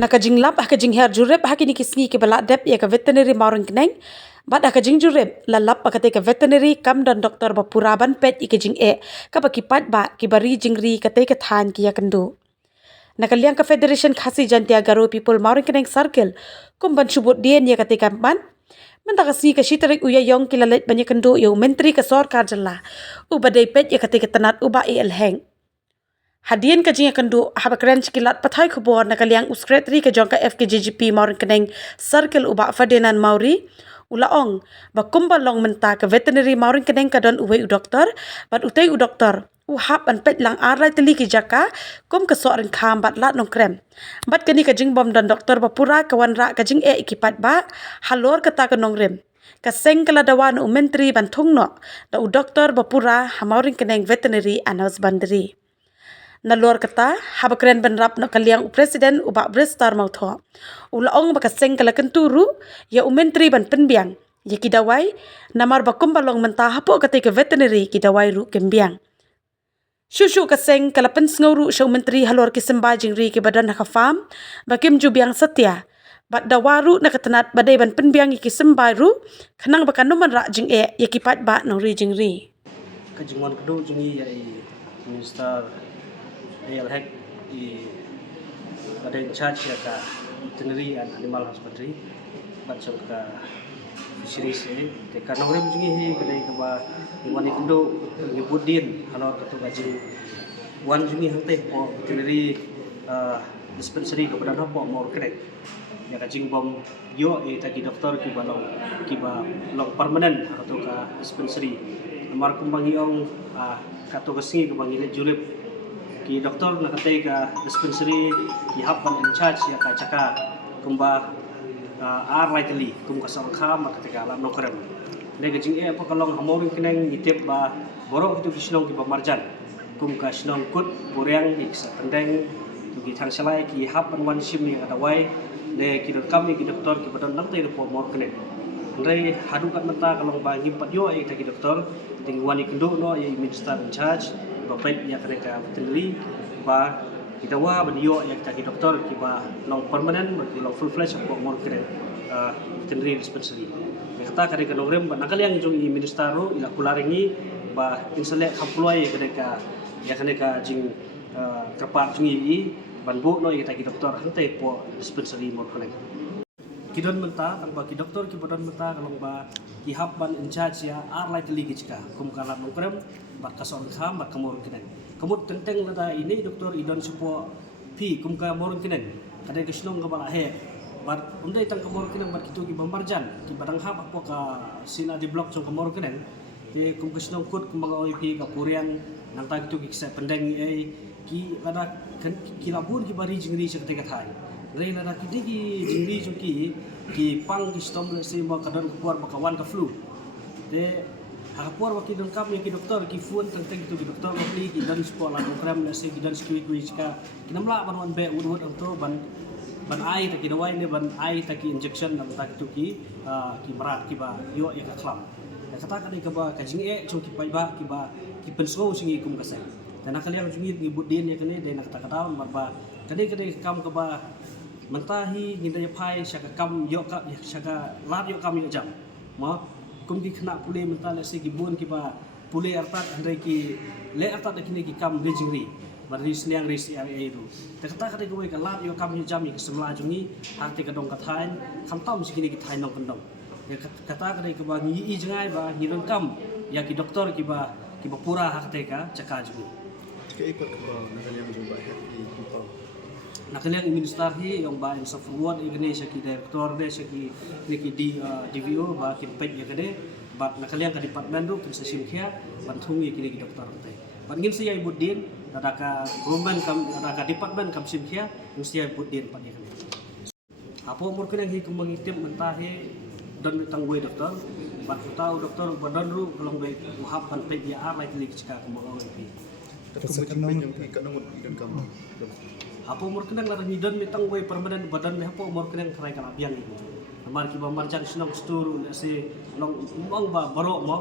Nakajing lap hakajing her jurep hakini kisni ke balak dep ya ke veterinary maurang keneng bat hakajing jurep lalap pakate ke veterinary kam dan doktor bapuraban pet ikajing ka bakipat ba kibari jingri kate ke than ki ya kendu nakaliang ke federation khasi jantia garo people maurang keneng circle kumban subut dien ya kate kamban Menta kasi ka shitarik uya yong kilalet banyak kendu yo menteri ke sorkar jela ubadai pet ya kate ke tanat uba elheng Hadian ka jinga kandu habakran kilat pathai khubor nakaliang uskretri ka jongka FKJGP maurin keneng circle uba Ferdinand Mauri ulaong ba kumbal long menta ka veterinary maurin keneng ka don uwe u doktor bat utei u doktor u hap an pet lang arai teli ki jaka kum ka soren kham bat lat nong krem bat kani ka jing bom don doktor ba pura ka wan ra ka jing ikipat ba halor ka ta ka nong rem ka seng kala dawan u menteri ban thungno da u doktor ba pura hamaurin keneng veterinary anas bandri Nalor kata habakren benrap nak kaliang presiden ubak brestar mau tho ulaong bakaseng kala kenturu ya menteri ban penbiang ya kidawai namar bakum balong mentah hapo kate ke veterinary kidawai ru kembiang Shushu kaseng kala pensnguru show menteri halor kisemba jingri ke badan hakafam bakim jubiang setia bat dawaru nakatanat badai ban penbiang ki sembai ru khanang bakanuman ra jing ya kipat ba nori jingri Kajingan kedua jungi ya minister hek di badan charge ya ka veterinary and animal husbandry baca ka fisheries te karena orang jungi he kedai ka ba iwan indo nyebudin halor ketu gaji wan jungi hang teh po veterinary dispensary ka badan hapo mau kedai ya kajing bom yo tagi doktor ki ba long permanent atau ka dispensary nomor kumbangi ong kato kasi ka bangi jurip ki doktor nakatay ka dispensary ki hapan in charge ya ka chaka kumba rightly kum ka sangkha makatika alam no krem nega jing apa kalong hamoring kineng itip ba borok itu kisnong ki marjan kum ka snong kut boreang ik sa tendeng tu ki thang salai ki hapan wan sim ni ada wai ne ki dokam ki doktor ki badan nang tay po mor kene ndai hadu kat mata kalong ba ngimpat yo ai ki doktor ting wani kendo no ai minister in charge bapak ya mereka veterinary ba kita wa beliau yang taki doktor kiba long permanent bagi long full fledged apa more keren veterinary dispensary ya kata kare ka nogrem ba nakal yang jong minister ro ila kularingi ba insale kamploy mereka ya kaneka jing kerpat jungi ban bu no ya taki doktor hante po dispensary more keren kidon menta kan bagi doktor ki badan menta kalau ba ki habban in charge ya ar like ligi jika kum kala nongkrem bat kason kham bat kamur kinen kamut tenteng lada ini doktor idon supo pi kum ka morun kinen kada kisnong ka bala he bat undai tang kamur kinen bat kitu ki bamarjan ki badang hab apa ka sina di blok jong kamur kinen te kum kisnong kut kum ba oi pi ka purian nang ta kitu ki sa pendeng ai ki lada ki labun ki bari jingri sa ketika thai Rai nada kiti ki jingri juki ki pang ki stom le se ma kadan kuar bakawan ka flu te hakuar wa ki don kam ki doktor ki fun tentang tu ki doktor li ki dan sekolah program le se ki dan skui kui ka kinamla ban wan be udut amto ban ai ta ki dawai le ban ai ta ki injection nam ta tu ki marat ki ba yo ya ka klam da kata ka ka ba ka jing chung ki pai ba ki penso singi kum ka sai dan nakaliang jungi ki budin ya kene de nak ta ka ba kadai kam ka ba mentahi ngindaya pai syaka kam yok ka syaka lat yok kam yok jam ma kum ki khna pule mental se ki bun ki ba pule artat andai ki le artat kini ki kam le jingri bari sniang ris area itu kata kata ko ka lat yok kam yok jam ki semla jungi hati ka dong ka thain kam tom sikini ki thain nong kendong kata kata ko ba ngi i jangai ba ngi don kam ya ki doktor ki ba pura hakte ka chaka jungi ke ikut ke nakaliang jumpa happy people nakaliang minister hi yang ba in safruan igni sa ki director de sa ki di DVO ba ki pej ya kade ba nakaliang ka department ru kin sa simkhia ban thungi ki doktor te ban ngin siya ibudin ada ka government kam ada ka department kam simkhia ngin siya ibudin pa ya kade apo mur kinang hi kumangitim mentahe dan tangwe doktor ba tahu doktor badan ru kolong be uhap ban pej ya ar like lik cika kumang pi tersekanong yang ikanong ikan kamu apa umur kenang lara ngidon mitang way permanent badan ni apa umur kenang karai kan abiang itu amar ki ba marjan senang sturu se long uang ba barok mo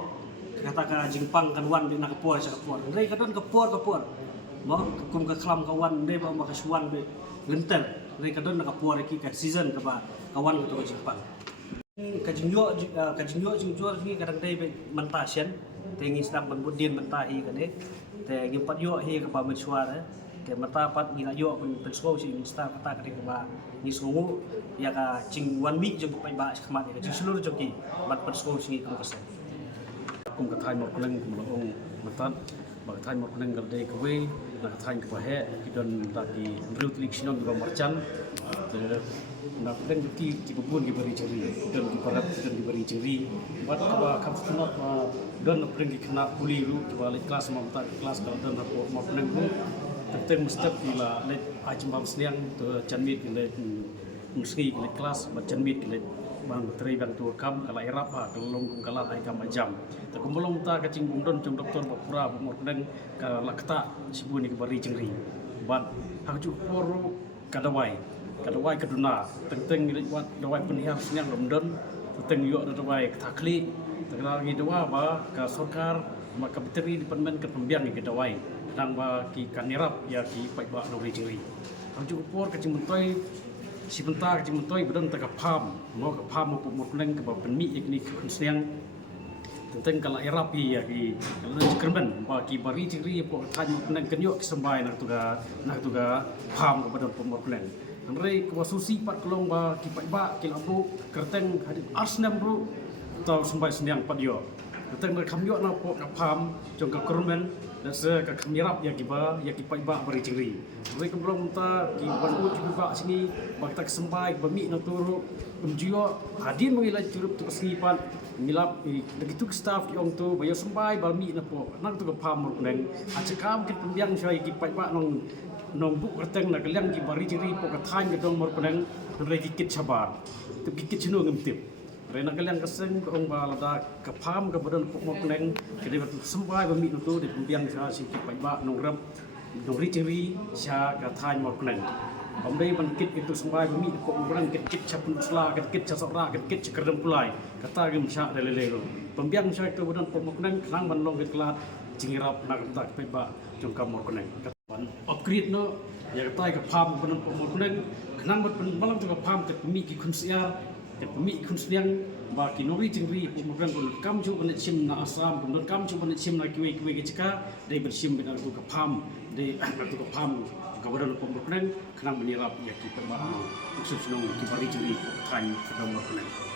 kata ka jingpang kan wan di nak kapor sa kapor rai kadon kapor mau kum ke kelam kawan deh mau ke suan be lenter dari kadon nak puar ki ka season ke ba kawan ke Jepang kajinyo jingjo ni kadang dai be mentasian tengi sedang benbudin mentahi kan deh te ngimpat yo hi ke ba mensuara te mata pat ni yo pen sko si insta kata ke ba ni sungu ya ka cing wan mi jeng pai ba khamat ya cing seluruh joki bat pen sko si ko kesen kum ka thai mok leng kum ong matan ba thai mok leng gal dai kwe na thai ke ba he kidon lagi reut liksinon ba marchan na leng joki ti bubun ki bari ceri dan ki parat dan diberi ceri bat ka kam sunat ma don leng ki kena kuli ru ba le kelas ma ta kelas kal dan rapor mok leng ru tentang mustaq ila le ajmam sniang to chanmit le muski le kelas ba chanmit le bang tri bang tu kam kala irap ha kalong kala ai kam jam ta kumulong ta ka cing bungdon cung doktor bapura mo deng ka lakta sibuni ke bari cengri bat hak ju poro kadawai kaduna tentang wat dawai penihar sniang lomdon tentang yo dawai takli tengah lagi dawa ba ka sarkar maka beteri di permen ke pembiang ke dawai dang ba ki kanirap ya ki pai ba no ri cengri hak ju por ka cing mentoi si bentar ke mentoi bedon ta ka pham mo leng ke ba penmi ikni kun sniang tentang kala erapi ya ki kalau kerben ba ki bari cengri po tan nang kenyo kesembai nak tuga pham kepada pemot leng Andre kuasusi pat kelong ba ki pai ba ki labu kerteng hadip arsnam ru tau sembai sniang pat yo kerteng mer kham yo na po na pham jong ka kerben dan se ka khamirap ya ki pai ba bari cengri Andre keblong ta ki ban u ki ba sini ba ta kesembai ba mi na turu umjio hadin mengilai curup tu kesnipan milap begitu staff yang tu bayo sembai balmi na po nang tu ka pham mer neng acakam kit pembiang syai ki pai ba nong buk kerteng na kaliang ki bari ciri po ka thain ke dong mer peneng re ki kit sabar tu ki kit chino ngemtip re na kaliang keseng ong ba lada ka pham ka badan po mer peneng ke de sembai balmi na tu de pembiang syai si ki pai ba nong rap nong ri ciri sya ka thain mer peneng Om dai ban kit itu sembai bumi ko orang kit capun usla kit casora kit cekerdem pulai kata gem sya lele pembiang sya itu budan pemokneng klang ban long kit klat jingirap nak tak peba jongkam mokneng katan upgrade no ya kata ka pham budan pemokneng klang ban malam tu ka pham ke pemi ki kunsia ke pemi kunsiang ba ki nori jingri pemokneng ko kam ju ban sim na asam ban kam ju ban sim na kiwe ki ceka dai bersim ban tu ka pham dai tu ka pham kawadan pemokneng kenang menirap ya kita bah maksud senang kibari juri kain sedang melakukan